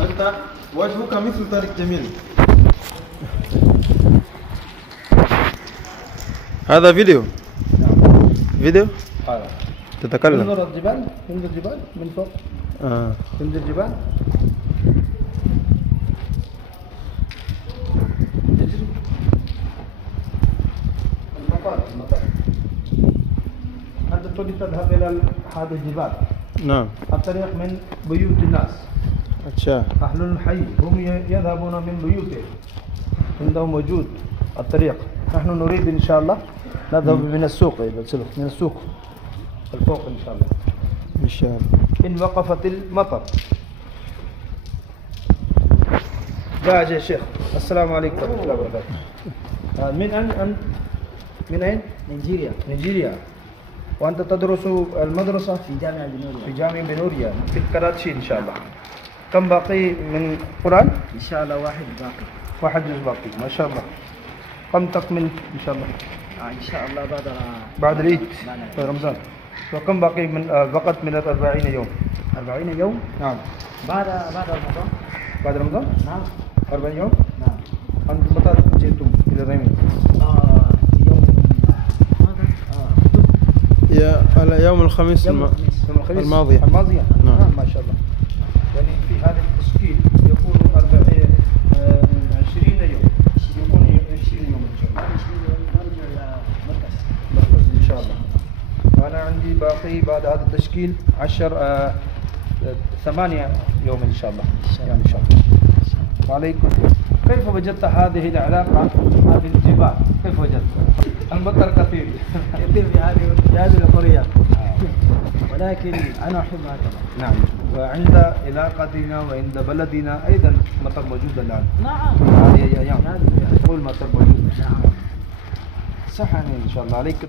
أنت وجهك مثل طارق جميل. هذا فيديو. فيديو؟ هذا تتكلم. انظر الجبال، انظر الجبال من فوق. انظر الجبال. المطار. أنت تريد تذهب إلى هذه الجبال. نعم. الطريق من بيوت الناس. अच्छा. أهل الحي هم يذهبون من بيوتهم، عندهم وجود الطريق. نحن نريد إن شاء الله نذهب من السوق، من السوق الفوق إن شاء الله. إن شاء الله. إن وقفت المطر. جاء يا شيخ. السلام عليكم ورحمة الله وبركاته. من أين؟ نيجيريا. نيجيريا. وأنت تدرس المدرسة في جامعة بنوريا. في جامعة بنوريا في كراتشي إن شاء الله. كم باقي من القرآن؟ إن شاء الله واحد باقي. واحد جزء باقي ما شاء الله. كم تكمل إن شاء الله؟ إن شاء الله بعد العيد في رمضان. وكم باقي من فقط من 40 يوم؟ 40 يوم؟ نعم. بعد رمضان. بعد رمضان؟ نعم. 40 يوم؟ نعم. أنتم متى جئتم إلى الرمي؟ يوم على يوم الخميس الماضية. نعم ما شاء الله. يعني في هذا التشكيل يكون 20 يوم. يكون 20 يوم إن شاء الله. نرجع المركز. إن شاء الله. وأنا عندي باقي بعد هذا التشكيل 8 يوم إن شاء الله. يعني إن شاء الله. وعليكم. كيف وجدت هذه العلاقة، هذه الجبال؟ كيف وجدت؟ المطر كثير. كثير في هذه القرية. ولكن أنا أحبها طبعا. نعم. وعند علاقتنا وعند بلدنا أيضا مطر موجود الآن. نعم. هذه أيام. كل مطر موجود. نعم. صح إن شاء الله عليك.